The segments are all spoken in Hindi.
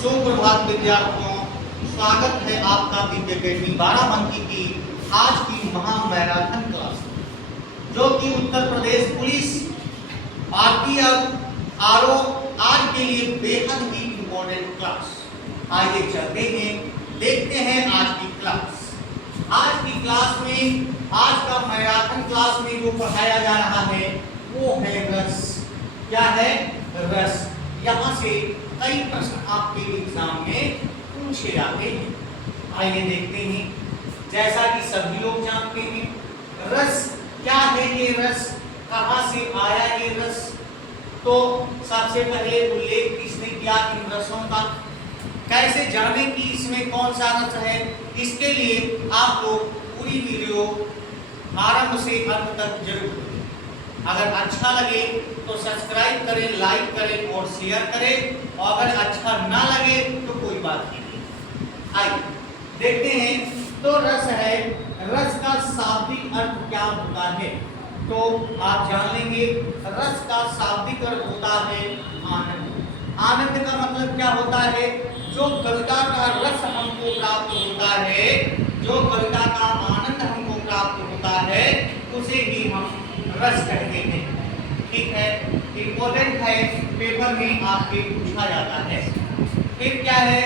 सुप्रभात विद्यार्थियों, स्वागत है आपका दिव्य अकेडमी बाराबंकी की आज की महा मैराथन क्लास, जो कि Uttar Pradesh police RPF RO आज के लिए बेहद ही इंपॉर्टेंट क्लास। आइए चलते हैं, देखते हैं आज की क्लास। आज की क्लास में, आज का मैराथन क्लास में जो पढ़ाया जा रहा है वो है रस। क्या है? रस। यहाँ से कई प्रश्न आपके एग्जाम में पूछे जाते हैं। आइए देखते हैं। जैसा कि सभी लोग जानते हैं, रस क्या है? ये रस कहाँ से आया? ये रस तो सबसे पहले उल्लेख किसने किया इन रसों का? कैसे जाने कि इसमें कौन सा रस है? इसके लिए आप लोग पूरी वीडियो आरंभ से अंत तक जरूर देखें। अगर अच्छा लगे तो सब्सक्राइब करें, लाइक करें और शेयर करें, और अगर अच्छा ना लगे तो कोई बात नहीं। आइए देखते हैं। तो रस है, रस का शाब्दिक अर्थ क्या होता है? तो आप जान लेंगे। रस का शाब्दिक अर्थ होता है आनंद। आनंद का मतलब क्या होता है? जो कविता का रस हमको प्राप्त होता है, जो कविता का आनंद हमको प्राप्त होता है, उसे ही हम रस कहते हैं। ठीक है, इंपॉर्टेंट है, पेपर में आपके पूछा जाता है। फिर क्या है?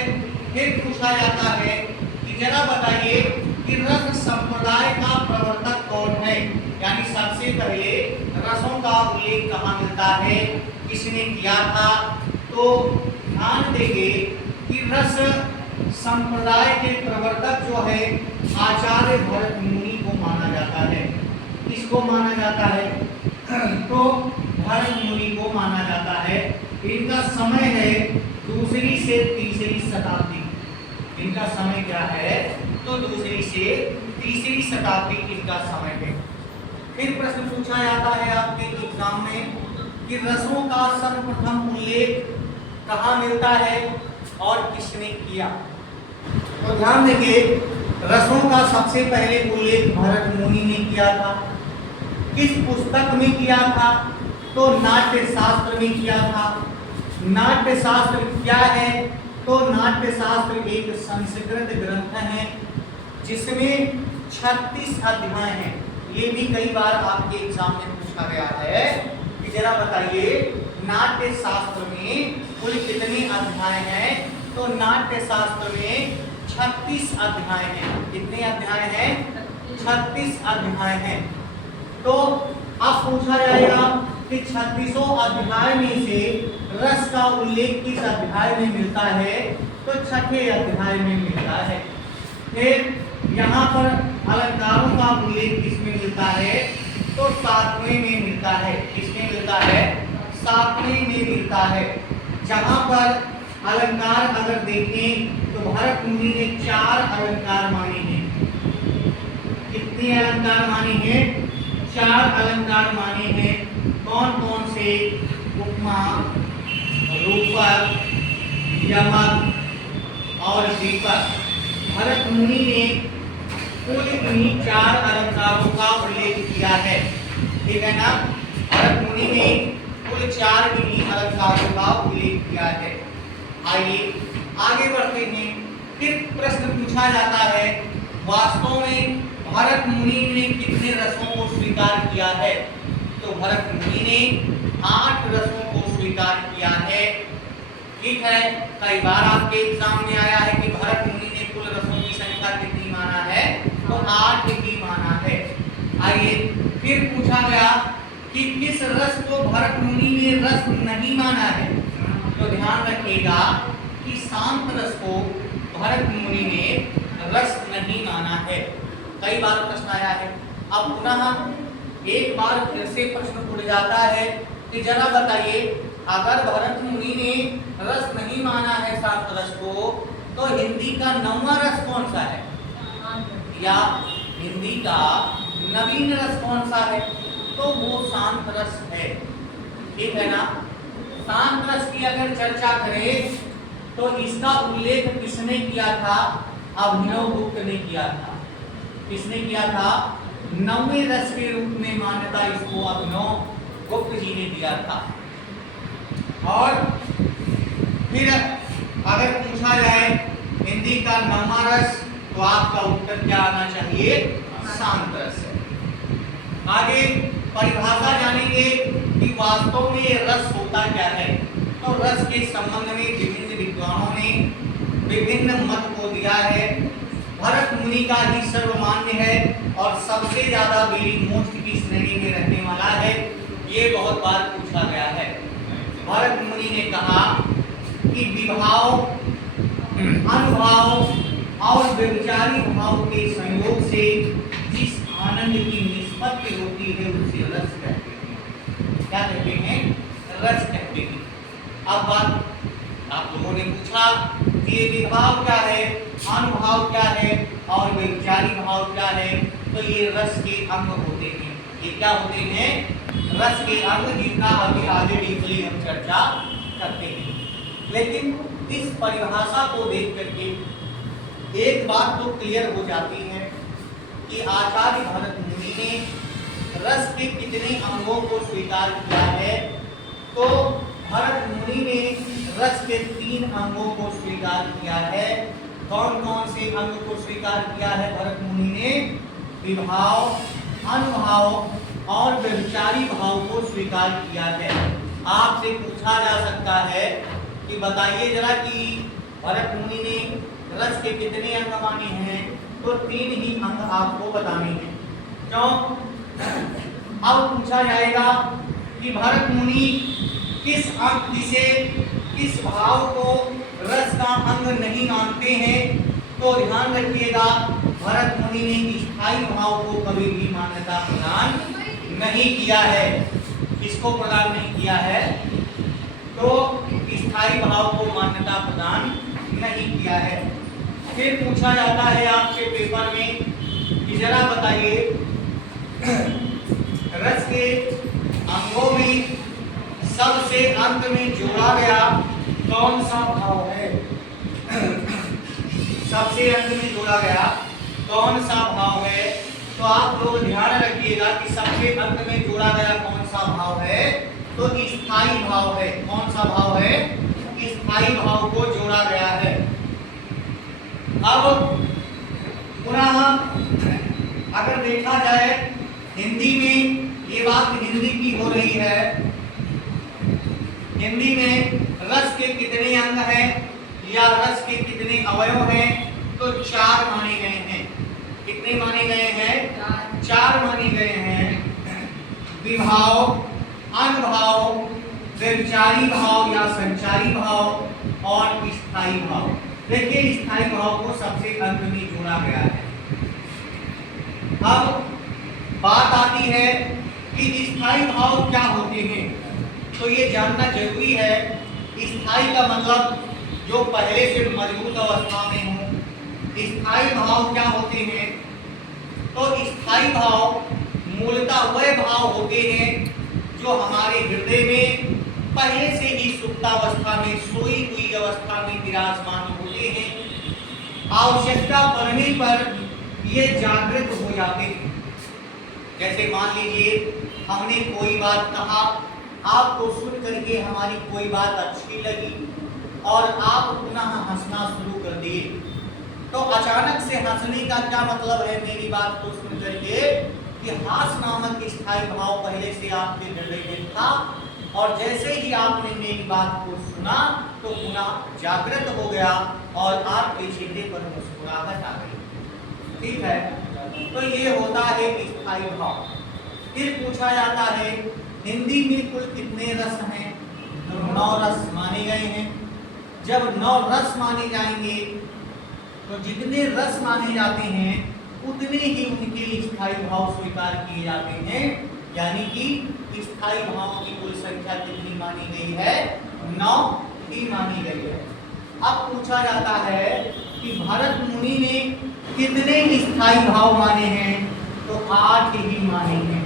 फिर पूछा जाता है कि जरा बताइए कि रस संप्रदाय का प्रवर्तक कौन है? यानी सबसे पहले रसों का उल्लेख कहाँ मिलता है, किसने किया था? तो ध्यान देंगे कि रस संप्रदाय के प्रवर्तक जो है आचार्य भरत मुनि को माना जाता है। किसको माना जाता है? तो भरत मुनि को माना जाता है। इनका समय है 2री से 3री शताब्दी। इनका समय क्या है? तो 2री से 3री शताब्दी इनका समय है। फिर प्रश्न पूछा जाता है आपके एग्जाम में कि रसों का सर्वप्रथम उल्लेख कहाँ मिलता है और किसने किया? तो ध्यान देंगे, रसों का सबसे पहले उल्लेख भरत मुनि ने किया था। किस पुस्तक में किया था? तो नाट्य शास्त्र में किया था। नाट्य शास्त्र क्या है? तो नाट्य शास्त्र एक संस्कृत ग्रंथ है जिसमें 36 अध्याय हैं। ये भी कई बार आपके एग्जाम में पूछा गया है कि जरा बताइए नाट्य शास्त्र में कुल कितने अध्याय हैं? तो नाट्य शास्त्र में 36 अध्याय हैं। कितने अध्याय हैं? 36 अध्याय हैं। तो अब पूछा जाएगा कि 36 अध्याय में से रस का उल्लेख किस अध्याय में मिलता है? तो 6ठे अध्याय में मिलता है। फिर यहाँ पर अलंकारों का उल्लेख किसमें मिलता है? तो 7वें में मिलता है। किसमें मिलता है? 7वें में मिलता है। जहाँ पर अलंकार अगर देखें तो भरत मुनि ने 4 अलंकार माने हैं। कितने अलंकार माने हैं? 4 अलंकार माने हैं। कौन कौन से? उपमा, रूपक, यमक और दीपक। भरत मुनि ने कुल इन्हीं 4 अलंकारों का उल्लेख किया है। ठीक है ना? भरत मुनि ने कुल 4 इन्हीं अलंकारों का उल्लेख किया है। आइए आगे बढ़ते हैं। फिर प्रश्न पूछा जाता है, वास्तव में भरत मुनि ने कितने रसों को स्वीकार किया है? तो भरत मुनि ने 8 रसों को स्वीकार किया है। ठीक है, कई बार आपके एग्जाम में आया है कि भरत मुनि ने कुल रसों की संख्या कितनी माना है? तो 8 ही माना है। आइए फिर पूछा गया कि किस रस को भरत मुनि ने रस नहीं माना है? तो ध्यान रखिएगा कि शांत रस को भरत मुनि ने रस नहीं माना है। कई बार प्रश्न आया है। अब पुनः एक बार फिर से प्रश्न उठ जाता है कि जरा बताइए, अगर भरत मुनि ने रस नहीं माना है शांत रस को, तो हिंदी का 9वां रस कौन सा है? या हिंदी का नवीन रस कौन सा है? तो वो शांत रस है। ठीक है ना? शांत रस की अगर चर्चा करें तो इसका उल्लेख किसने किया था? अभिनव गुप्त ने किया था। किसने किया था? 9वें रस के रूप में मान्यता इसको अभिनव गुप्त जी ने दिया था। और फिर अगर पूछा जाए हिंदी का नौवां रस तो आपका उत्तर क्या आना चाहिए? शांत रस है। आगे परिभाषा जानेंगे कि वास्तव में ये रस होता क्या है। तो रस के संबंध में विभिन्न विद्वानों ने विभिन्न मत को दिया है। भरत मुनि का ही सर्वमान्य है और सबसे ज्यादा वेरी मोस्ट की श्रेणी में रहने वाला है। ये बहुत बार पूछा गया है। भरत मुनि ने कहा कि विभाव, अनुभाव और व्यभिचारी भाव के संयोग से जिस आनंद की निष्पत्ति होती है उसे रस कहते हैं। क्या कहते हैं? रस कहते हैं। अब बात आप लोगों ने पूछा कि ये विभाव क्या है, अनुभाव क्या है और व्यभिचारी भाव क्या है। तो ये रस के अंग होते हैं। ये क्या होते हैं? रस के अंग, जिनका अभी आगे डीपली हम चर्चा करते हैं। लेकिन इस परिभाषा को देख करके एक बात तो क्लियर हो जाती है कि आचार्य भरत मुनि ने रस के कितने अंगों को स्वीकार किया है। तो भरत मुनि ने रस के 3 अंगों को स्वीकार किया है। कौन कौन से अंग को स्वीकार किया है भरत मुनि ने? विभाव, अनुभाव और व्यभिचारी भाव को स्वीकार किया है। आपसे पूछा जा सकता है कि बताइए जरा कि भरत मुनि ने रस के कितने अंग माने हैं? तो 3 ही अंग आपको बताने हैं। क्यों? अब पूछा जाएगा कि भरत मुनि किस अंग से किस भाव को रस का अंग नहीं मानते हैं। तो ध्यान रखिएगा, भरत मुनि ने स्थायी भाव को कभी भी मान्यता प्रदान नहीं किया है। किसको प्रदान नहीं किया है? तो स्थायी भाव को मान्यता प्रदान नहीं किया है। फिर पूछा जाता है आपसे पेपर में कि जरा बताइए रस के अंगों में सबसे अंत में जोड़ा गया कौन सा भाव है? सबसे अंत में जोड़ा गया कौन सा भाव है? तो आप लोग ध्यान रखिएगा कि सबसे अंत में जोड़ा गया कौन सा भाव है? तो स्थायी भाव है। कौन सा भाव है? स्थायी भाव को जोड़ा गया है। अब पुनः अगर देखा जाए हिंदी में, ये बात हिंदी की हो रही है, हिंदी में रस के कितने अंग हैं या रस के कितने अवयव हैं? तो 4 माने गए हैं। कितने माने गए हैं? 4 माने गए हैं। विभाव, अनुभाव, व्यभिचारी भाव या संचारी भाव और स्थायी भाव। देखिए स्थायी भाव को सबसे अंत में जोड़ा गया है। अब बात आती है कि स्थायी भाव क्या होते हैं। तो ये जानना जरूरी है। स्थायी का मतलब जो पहले से मजबूत अवस्था में हो। स्थायी भाव क्या होते हैं? तो स्थायी भाव मूलतः वह भाव होते हैं जो हमारे हृदय में पहले से ही सुप्तावस्था में, सोई हुई अवस्था में विराजमान होते हैं। आवश्यकता पड़ने पर ये जागृत हो जाते हैं। जैसे मान लीजिए हमने कोई बात कहा, आपको सुन करके हमारी कोई बात अच्छी लगी और आप पुनः हंसना शुरू कर दिए। तो अचानक से हंसने का क्या मतलब है? मेरी बात को सुन करके कि हास नामक स्थायी भाव पहले से आपके हृदय में था और जैसे ही आपने मेरी बात को सुना तो पुनः जागृत हो गया और आपके चेहरे पर मुस्कुराहट आ गई। ठीक है, तो ये होता है स्थायी भाव। फिर पूछा जाता है हिंदी में कुल कितने रस हैं? तो 9 रस माने गए हैं। जब 9 रस माने जाएंगे तो जितने रस माने जाते हैं उतने ही उनके स्थायी भाव स्वीकार किए जाते हैं। यानी कि स्थायी भाव की कुल संख्या कितनी मानी गई है? 9 ही मानी गई है। अब पूछा जाता है कि भरत मुनि ने कितने स्थायी भाव माने हैं? तो 8 ही माने हैं।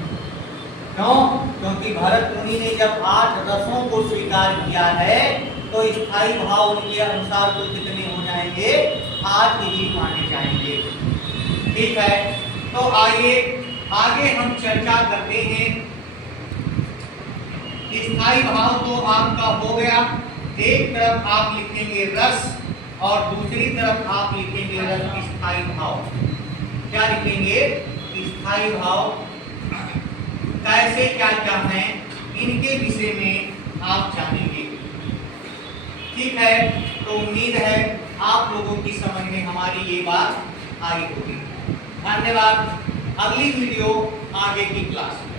क्यों? क्योंकि भरत मुनि ने जब 8 रसों को स्वीकार किया है तो स्थायी भाव उनके अनुसार कुल कितने हो जाएंगे? 8 ही माने जाएंगे। ठीक है, तो आइए आगे हम चर्चा करते हैं। स्थायी भाव तो आपका हो गया एक तरफ आप लिखेंगे रस और दूसरी तरफ आप लिखेंगे रस स्थायी भाव। क्या लिखेंगे? स्थायी भाव। कैसे क्या क्या है इनके विषय में आप जानेंगे। ठीक है, तो उम्मीद है आप लोगों की समझ में हमारी ये बात आई होगी। धन्यवाद। अगली वीडियो आगे की क्लास में।